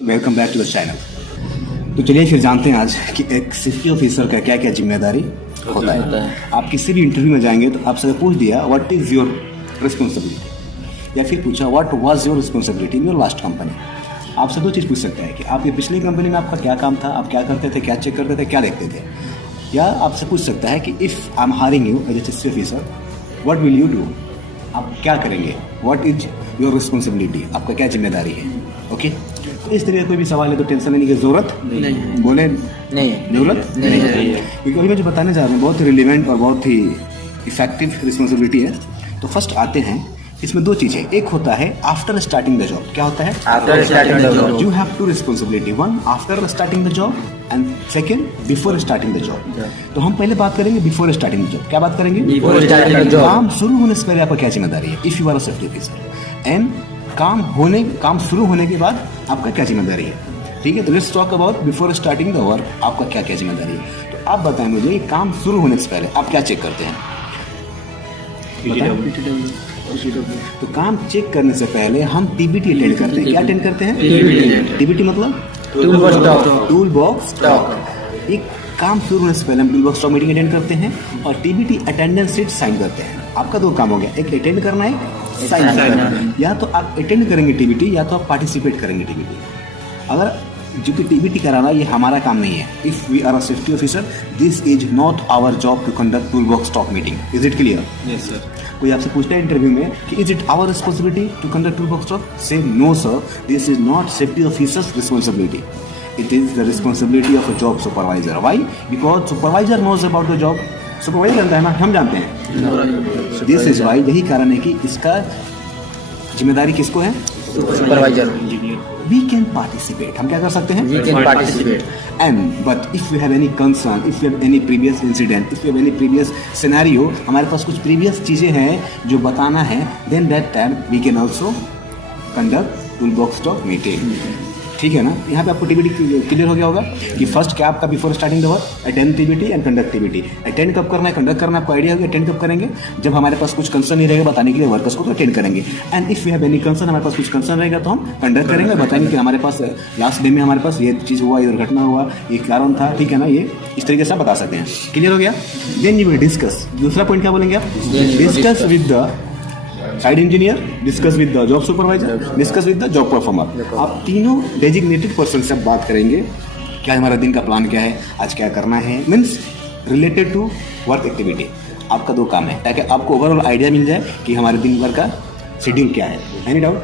Welcome back to the channel. तो चलिए फिर जानते हैं आज कि एक सेफ्टी ऑफिसर का क्या क्या जिम्मेदारी होता है। आप किसी भी इंटरव्यू में जाएंगे तो आपसे पूछ दिया व्हाट इज योर रिस्पॉन्सिबिलिटी, या फिर पूछा what was your responsibility in your last company. आपसे दो चीज़ पूछ सकते हैं कि आपकी पिछली कंपनी में आपका क्या काम था, आप क्या करते थे, क्या चेक करते थे, क्या देखते थे। या आपसे पूछ सकता है कि if I am hiring you as a safety officer what will you do, आप क्या करेंगे, व्हाट इज योर रिस्पॉन्सिबिलिटी, आपका क्या जिम्मेदारी है। ओके, तो इस तरह का कोई भी सवाल है तो टेंशन लेने की जरूरत नहीं, बोले नहीं, जरूरत नहीं है, क्योंकि अभी मैं जो बताने जा रहा हूँ बहुत रिलेवेंट और बहुत ही इफेक्टिव रिस्पॉन्सिबिलिटी है। तो फर्स्ट आते हैं, इसमें दो चीज़ें, एक होता है आफ्टर स्टार्टिंग द जॉब। क्या होता है? After starting the job you have two responsibility, one after starting the job and second before starting the job. तो हम पहले बात करेंगे बिफोर स्टार्टिंग द जॉब। क्या बात करेंगे? Before starting the job. काम शुरू होने से पहले आपका क्या जिम्मेदारी है if you are a safety officer, and काम शुरू होने के बाद आपका क्या जिम्मेदारी है। ठीक है, तो let's talk about before starting the work, आपका क्या क्या जिम्मेदारी है। तो आप बताएं मुझे, काम शुरू होने से पहले आप क्या चेक करते हैं? तो काम चेक करने से पहले हम टीबीटी अटेंड करते हैं। क्या अटेंड करते हैं? टीबीटी मतलब टूल बॉक्स टॉक। एक काम शुरू होने से पहले हम tool box talk meeting attend करते हैं और टीबीटी अटेंडेंस शीट साइन करते हैं। आपका दो काम हो गया, एक अटेंड करना है, साइन करना। या तो आप अटेंड करेंगे टीबीटी या तो आप पार्टिसिपेट करेंगे टीबीटी। अगर जो कि टीबीटी कराना ये हमारा काम नहीं है। If we are a safety officer this is not our job to conduct tool box talk meeting. Is it clear? Yes sir. कोई आपसे पूछता है इंटरव्यू में कि is it our responsibility to conduct tool box talk, say no sir, this is not safety officers responsibility, it is the responsibility of a job supervisor. Why? Because supervisor knows about the job. Supervisor जानता है ना, हम जानते हैं। This is why, यही कारण है कि इसका जिम्मेदारी किसको है? सुपरवाइजर। वी कैन पार्टिसिपेट, हम क्या कर सकते हैं? We can participate. And but if you have any concern, if you have any previous incident, if you have any previous scenario, हमारे पास कुछ प्रीवियस चीज़ें हैं जो बताना है, then that time we can also conduct tool box talk meeting. ठीक है ना? यहाँ पे आपको टीबीटी क्लियर हो गया होगा कि फर्स्ट क्या आपका before starting the work, attend TBT and conduct TBT. Attend कब करना है, कंडक्ट करना है, आपको आइडिया होगा। अटेंड कब करेंगे? जब हमारे पास कुछ कंसर्न नहीं रहेगा बताने के लिए वर्कर्स को, तो अटेंड करेंगे। And if you have any concern, हमारे पास कुछ कंसर्न रहेगा तो हम कंडक्ट करेंगे और बताएंगे कि हमारे पास लास्ट डे में हमारे पास ये चीज़ हुआ, ये दुर्घटना हुआ, ये कारण था। ठीक है ना? ये इस तरीके से आप बता सकते हैं। क्लियर हो गया? Then you will discuss. दूसरा पॉइंट क्या बोलेंगे आप? Discuss with the side engineer, discuss with the job supervisor, discuss with the job performer. आप तीनों डेजिग्नेटेड पर्सन से बात करेंगे, क्या हमारा दिन का प्लान क्या है, आज क्या करना है, means related to work activity. आपका दो काम है ताकि आपको ओवरऑल आइडिया मिल जाए कि हमारे दिन भर का शेड्यूल क्या है। Any doubt?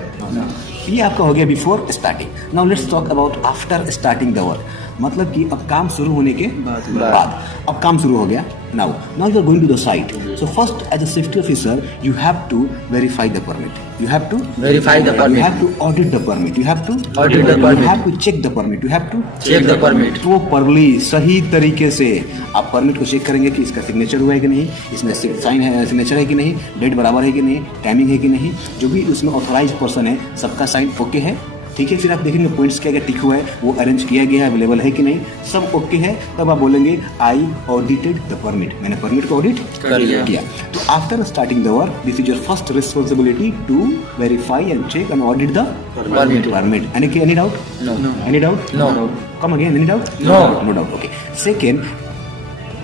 ये आपका हो गया before starting. Now let's talk about after starting the work, मतलब कि अब काम शुरू होने के बाद अब काम शुरू हो गया। Now you are going to the site. So first as a safety officer you have to verify the permit, you have to verify the permit, you have to audit the permit, you have to audit the permit, you have to check the permit, you have to check the permit properly, सही तरीके से। आप permit को check करेंगे कि इसका signature हुआ है कि नहीं, इसमें साइन है, सिग्नेचर है कि नहीं, डेट बराबर है कि नहीं, टाइमिंग है कि नहीं, जो भी उसमें ऑथराइज पर्सन है सबका साइन ओके है। ठीक है, फिर आप देखेंगे पॉइंट्स क्या क्या टिक हुआ है, वो अरेंज किया गया है, अवेलेबल है कि नहीं, सब ओके है। तब आप बोलेंगे आई ऑडिटेड द परमिट, मैंने परमिट को ऑडिट कर किया। तो after starting the work this is your first responsibility to verify and check and audit the permit. Any doubt? No. Any doubt? No. Come again, any doubt? No. No doubt. Okay, second,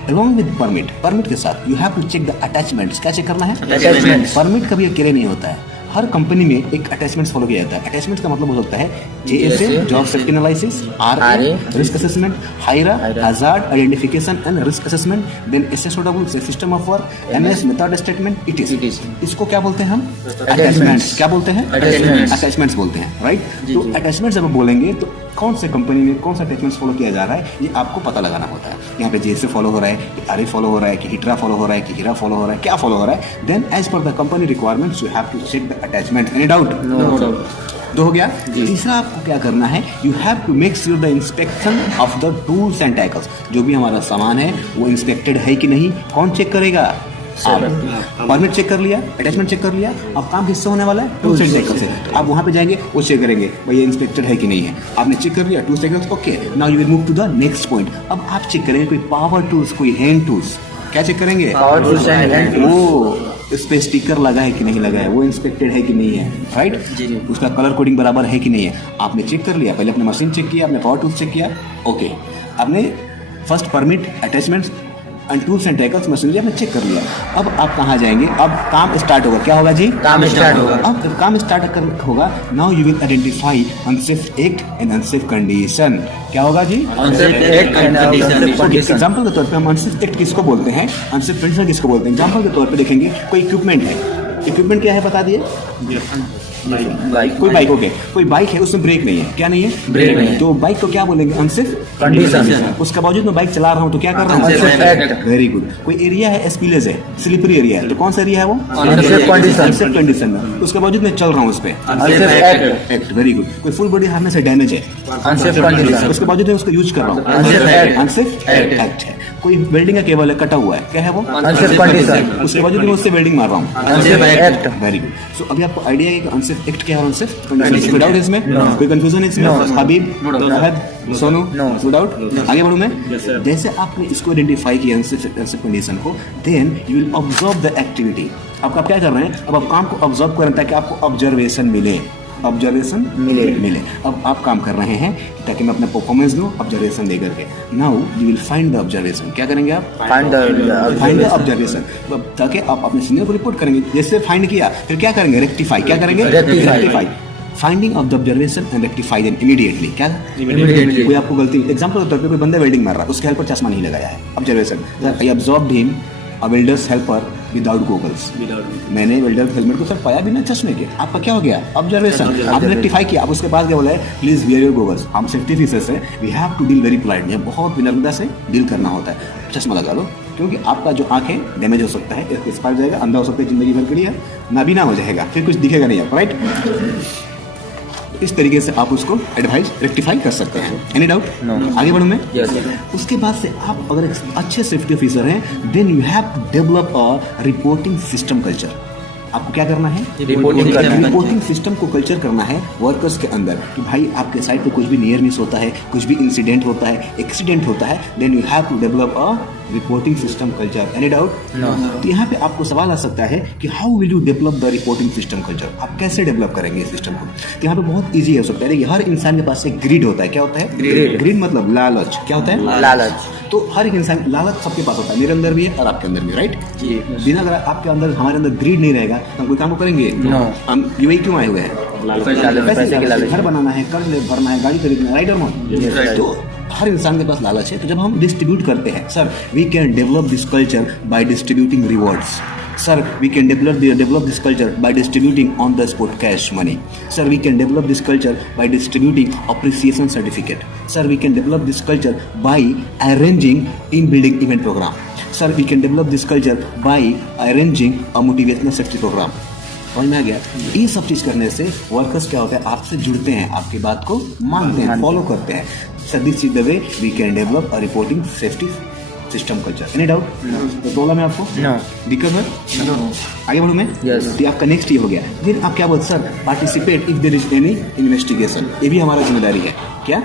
along with permit के साथ you have to check the attachments. क्या check करना है? Attachments. Permit कभी अकेले नहीं होता है, हर कंपनी में एक अटैचमेंट्स फॉलो किया जाता है। अटैचमेंट्स का मतलब हो सकता है JSA job safety analysis, RA risk assessment, HIRA hazard identification and risk assessment, then SSOW system of work, MS method statement, it is. इसको क्या बोलते हैं हम? अटैचमेंट्स। क्या बोलते हैं? अटैचमेंट्स बोलते हैं, राइट? तो अटैचमेंट्स जब बोलेंगे तो कौन से कंपनी में कौन सा अटैचमेंट्स फॉलो किया जा रहा है ये आपको पता लगाना होता है। यहाँ पे JSA फॉलो हो रहा है कि RA फॉलो हो रहा है कि HITRA फॉलो हो रहा है कि HIRA फॉलो हो रहा है, क्या फॉलो हो रहा है। Then as per the company requirements you have to check the attachment. Any doubt? No doubt. दो हो गया। तीसरा आपको क्या करना है, you have to make sure the inspection of the tools and tackles. जो भी हमारा सामान है वो इंस्पेक्टेड है कि नहीं, कौन चेक करेगा? परमिट चेक कर लिया, अटैचमेंट चेक कर लिया, अब काम किससे होने वाला है? टूल्स एंड टैकल्स से। तो आप वहाँ पे जाएंगे, वो चेक करेंगे भाई ये इंस्पेक्टेड है कि नहीं है। आपने चेक कर लिया tools tackles, okay, now you will move to the next point. अब आप चेक करेंगे कोई पावर टूल्स, कोई हैंड टूल्स। क्या चेक करेंगे? Power tools and hand tools. इस पे स्टिकर लगा है कि नहीं लगा है, वो इंस्पेक्टेड है कि नहीं है, राइट जी। उसका कलर कोडिंग बराबर है कि नहीं है, आपने चेक कर लिया। पहले अपने मशीन चेक किया, आपने पावर टूल्स चेक किया, ओके। आपने first permit attachments and tools and trackers machinery आपने चेक कर लिया। अब आप कहाँ जाएंगे, अब काम स्टार्ट होगा। क्या होगा जी? काम स्टार्ट होगा। अब जब काम स्टार्ट होगा, now you will identify unsafe act and unsafe condition. क्या होगा जी? Unsafe act and unsafe condition. Example के तौर पे हम अनसेफ एक्ट किसको बोलते हैं, अनसेफ कंडीशन किसको बोलते हैं। एग्जाम्पल के तौर पे देखेंगे, कोई इक्विपमेंट है, इक्विपमेंट क्या है बता दिए, कोई बाइक, ओके, कोई बाइक है उसमें ब्रेक नहीं है, क्या नहीं है, ब्रेक नहीं है, तो बाइक को क्या बोलेंगे, अनसेफ कंडीशन। उसके बावजूद मैं बाइक चला रहा हूँ तो क्या कर रहा हूँ, अनसेफ एक्ट। Very good. कोई एरिया है, स्पिलेज है, स्लिपरी एरिया है, तो कौन सा एरिया है वो, अनसेफ कंडीशन। अनसेफ कंडीशन में, उसके बावजूद मैं चल रहा हूँ उस पे, अनसेफ एक्ट। Very good. कोई फुल बॉडी हार्नेस से डैमेज है, अनसेफ कंडीशन। उसके बावजूद मैं उसको यूज कर रहा हूँ, अनसेफ एक्ट है। कोई वेल्डिंग का केबल है, कटा हुआ है, क्या है वो, अनसेफ कंडीशन। उसके बावजूद मैं उससे वेल्डिंग मार रहा हूँ, unsafe act. Very good. So अभी आपको आइडिया है कि अनसेफ एक्ट क्या है और अनसेफ कंडीशन। कोई डाउट है इसमें, कोई कंफ्यूजन है इसमें, हबीब, अहद, सोनू, नो डाउट। आगे बढ़ूं मैं, जैसे आपने इसको आइडेंटिफाई किया अनसेफ कंडीशन को, then you will observe the activity. अब आप क्या कर रहे हैं, अब आप काम को ऑब्जर्व कर रहे हैं ताकि आपको ऑब्जर्वेशन मिले, ऑब्जर्वेशन मिले। अब आप काम कर रहे हैं ताकि मैं अपना परफॉर्मेंस दूं ऑब्जर्वेशन दे करके। Now you will find the observation. क्या करेंगे आप, फाइंड द ऑब्जर्वेशन, ताकि आप अपने सीनियर को रिपोर्ट करेंगे। जैसे फाइंड किया फिर क्या करेंगे, रेक्टिफाई। क्या करेंगे, rectify. Finding of the observation and rectify them immediately. क्या इमीडिएटली, कोई आपको गलती, एग्जांपल के तौर पे कोई बंदा वेल्डिंग मार रहा है, उसके हेल्पर चश्मा नहीं लगाया है, observation, I observed him a welders helper without goggles. मैंने वेल्डर हेलमेट को सर पाया बिना चश्मे के। आपका क्या हो गया, ऑब्जर्वेशन। आपने रेक्टिफाई किया, आप उसके पास क्या बोला है, प्लीज वियर योर गॉगल्स। हम सेफ्टी ऑफिसर्स हैं, we have to deal very politely, बहुत विनम्रता से डील करना होता है। चश्मा लगा लो, क्योंकि आपका जो आंख है डैमेज हो सकता है, एक्सपायर हो जाएगा, अंधा हो सकता है, जिंदगी भर के लिए नाबीना हो जाएगा, फिर कुछ दिखेगा नहीं आपको, राइट। इस तरीके से आप उसको एडवाइस रेक्टिफाई कर सकते हैं। Any doubt? आगे बढ़ूं मैं? उसके बाद से आप अगर एक अच्छे सेफ्टी ऑफिसर हैं, then you have to develop a reporting system culture. आपको क्या करना है, रिपोर्टिंग सिस्टम को कल्चर करना है वर्कर्स के अंदर, कि भाई आपके साइड पे कुछ भी नियर मिस होता है, कुछ भी इंसिडेंट होता है, एक्सीडेंट होता है, then you have to develop a reporting system culture. Any doubt? तो यहाँ पे आपको सवाल आ सकता है कि how will you develop the reporting system culture, आप कैसे डेवलप करेंगे इस सिस्टम को। तो यहाँ पे बहुत ईजी हो सकता है। देखिए, हर इंसान के पास एक ग्रीड होता है। क्या होता है ग्रीड? मतलब लालच। क्या होता है लालच? तो हर एक इंसान, लालच सबके पास होता है, मेरे अंदर भी है और आपके अंदर भी, राइट जी। बिना अगर आपके अंदर, हमारे अंदर ग्रीड नहीं रहेगा तो हम कोई काम करेंगे, हम यूएई क्यों आए हुए हैं, घर बनाना है, कर्ज भरना है, गाड़ी खरीदना है, राइट और नॉट। तो हर इंसान के पास लालच है। तो जब हम डिस्ट्रीब्यूट करते हैं, sir we can develop this culture by distributing rewards, sir we can develop this culture by distributing on the spot cash money, sir we can develop this culture by distributing appreciation certificate, sir we can develop this culture by arranging team building event program, sir we can develop this culture by arranging a motivational safety program। समझ में आ गया? ये सब चीज करने से workers क्या होता है, आपसे जुड़ते हैं, आपकी बात को मानते हैं, फॉलो करते हैं। Sir this is the way we can develop a reporting safety system culture. Any doubt? तो बोला मैं आपको, दिक्कत है? आगे बढ़ूं मैं? तो आपका नेक्स्ट ये हो गया। फिर आप क्या बोलते, sir participate if there is any investigation. ये भी हमारा जिम्मेदारी है। क्या?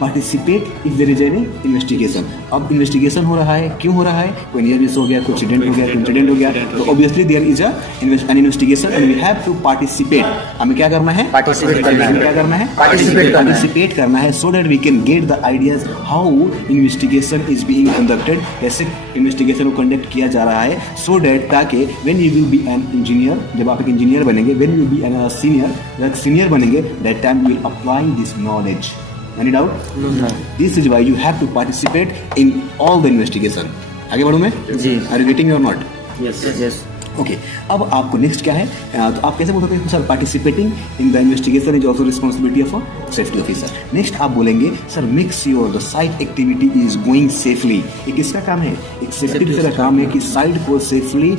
Participate if there is any investigation. अब इन्वेस्टिगेशन हो रहा है, क्यों हो रहा है, कोई नियर मिस हो गया, कोई एक्सीडेंट हो गया, कोई इंसिडेंट हो गया, तो obviously there is an investigation and we have to participate. हमें क्या करना है, पार्टिसिपेट करना है। क्या करना है, पार्टिसिपेट करना है, so that we can get the ideas how investigation is being conducted, कैसे इन्वेस्टिगेशन को कंडक्ट किया जा रहा है, सो दैट ताकि when you will be an engineer, जब आप एक इंजीनियर बनेंगे, when you be an senior बनेंगे, that time you will apply this knowledge. Any doubt? No. This is why you have to participate in all the investigation. आगे बढ़ूं मैं? जी। Are you getting or not? Yes. Okay. अब आपको next क्या है, तो आप कैसे बोल सकते हैं, sir participating in the investigation is also responsibility of a safety officer. Next आप बोलेंगे, sir make sure the site activity is going safely. ये किसका काम है, एक सेफ्टी ऑफिसर का काम है कि साइट को सेफली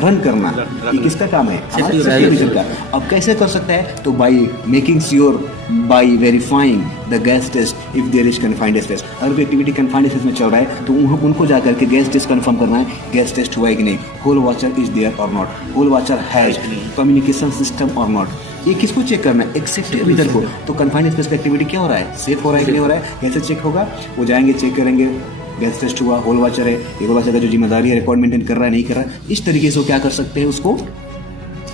रन करना। ये किसका काम है, हमारे सेफ्टी ऑफिसर का। अब कैसे कर सकता है, तो by making sure, by verifying the gas test if there is confined test. अगर एक्टिविटी कन्फाइंड टेस्ट में चल रहा है तो उनको जाकर के गैस टेस्ट कंफर्म करना है, गैस टेस्ट हुआ है कि नहीं, होल वॉचर इज देयर और not, hole watcher has communication system और नॉट। ये किसको चेक करना है, एक सेफ्टी ऑफिसर को। तो कन्फाइंड स्पेस का एक्टिविटी क्या हो रहा है, सेफ हो रहा है कि नहीं हो रहा है, कैसे चेक होगा, वो जाएंगे चेक करेंगे, गैस टेस्ट हुआ, होल वॉचर है, ये होल वॉचर का जो जिम्मेदारी है, रिकॉर्ड मेंटेन कर रहा है नहीं कर रहा है, इस तरीके से वो क्या कर सकते हैं, उसको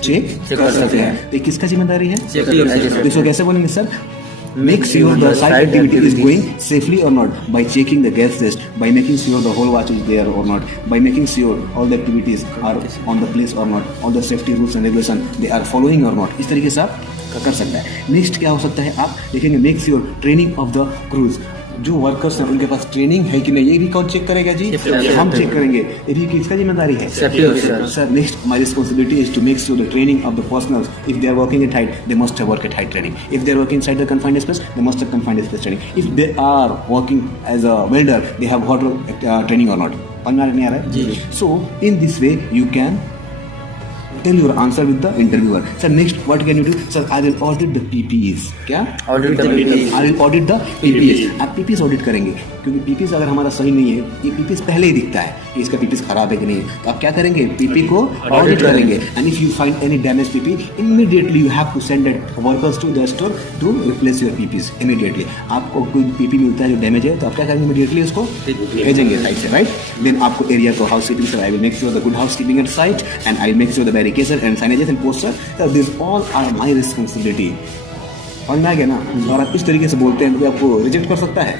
चेक कर सकते हैं। तो ये किसका जिम्मेदारी है? तो इसको कैसे बोलेंगे sir? Make sure the site activity is going safely or not by checking the gas test, by making sure the whole watch is there or not, by making sure all the activities are on the place or not, all the safety rules and regulation they are following or not. इस तरीके से आप कर सकता है। Next क्या हो सकता है, आप देखेंगे make sure training of the cruise, जो वर्कर्स हैं उनके पास ट्रेनिंग है कि नहीं, ये भी कौन चेक करेगा जी? हम चेक करेंगे। ये भी किसका जिम्मेदारी है? Sir next my responsibility is to make sure the training of the personal, if they are working at height they must have work at height training, if they are working inside the confined space they must have confined space training, if they are working as a welder they have got training or not. समझ में नहीं आ रहा है? So in this way you can tell your answer with the interviewer. Sir, next what can you do? Sir, I will audit the PPEs. क्या? Audit the PPEs. I will audit the PPEs. आप PPEs audit करेंगे, क्योंकि PPEs अगर हमारा सही नहीं है, ये PPEs पहले ही दिखता है कि इसका PPEs खराब है कि नहीं है, तो आप क्या करेंगे? PPE को audit करेंगे, and if you find any damaged PPE, immediately you have to send that workers to the store to replace your PPEs immediately. आपको कोई PPE मिलता है जो डैमेज है, तो आप क्या करेंगे? इमीडिएटली उसको भेजेंगे साइट से, राइट? देन आपको एरिया को housekeeping, sir I will make sure the good housekeeping at site and I will make sure the barricades and signages and poster, sir this all are my responsibility. समझ में आ गया ना? और आप इस तरीके से बोलते हैं तो आपको रिजेक्ट कर सकता है?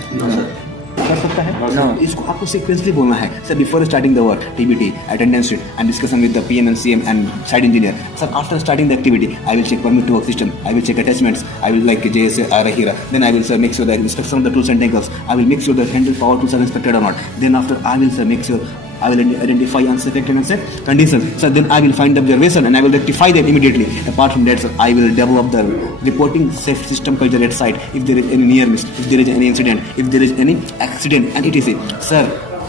कर सकता है? No. इसको आपको सीक्वेंसली बोलना है। Sir before starting the work TBT attendance sheet and discussion with the PM and CM and site engineer, sir after starting the activity I will check permit to work system, I will check attachments, I will like JSA are here, then I will sir make sure that instruction of the tools and tankers, I will make sure that handle power tools are inspected or not, then after I will sir make sure I will identify unsafe and unsafe conditions, sir then I will find the observation and I will rectify them immediately. Apart from that sir I will develop the reporting safe system culture at site, if there is any near miss, if there is any incident, if there is any accident and etc. sir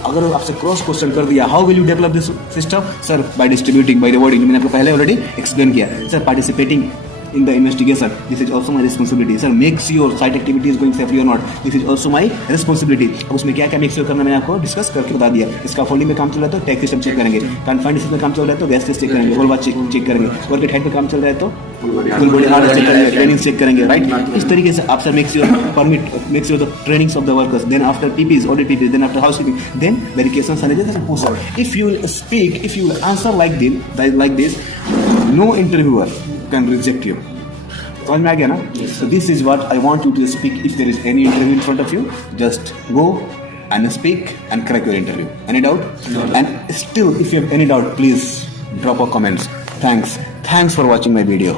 अगर आपसे cross question कर दिया, how will you develop this system? Sir by distributing, by rewarding, मैंने आपको पहले already explain किया। सर participating in the investigation, this is also my responsibility. Sir, make sure site activity is going safely or not, this is also my responsibility. अब उसमें क्या क्या make sure करना मैंने आपको डिस्कस करके बता दिया। इसका फोल्डिंग में काम चल रहा है तो टैक्स सिस्टम चेक करेंगे, कन्फाइंड सिस्टम में काम चल रहा है तो गैस टेस्ट चेक करेंगे, होल वाच चेक करेंगे, वर्क एट हाइट पे काम चल रहा है तो फुल बॉडी हार्ड चेक करेंगे, ट्रेनिंग चेक करेंगे, राइट? इस तरीके से आप sir make sure permit, make sure the trainings of the workers, then after PPs audit PPs, then after housekeeping, then verification signages and poster. If you will speak, if you will answer like this, no interviewer can reject you. समझ में आ गया ना? So this is what I want you to speak. If there is any interview in front of you, just go and speak and crack your interview. Any doubt? No. And still, if you have any doubt, please drop a comments. Thanks for watching my video.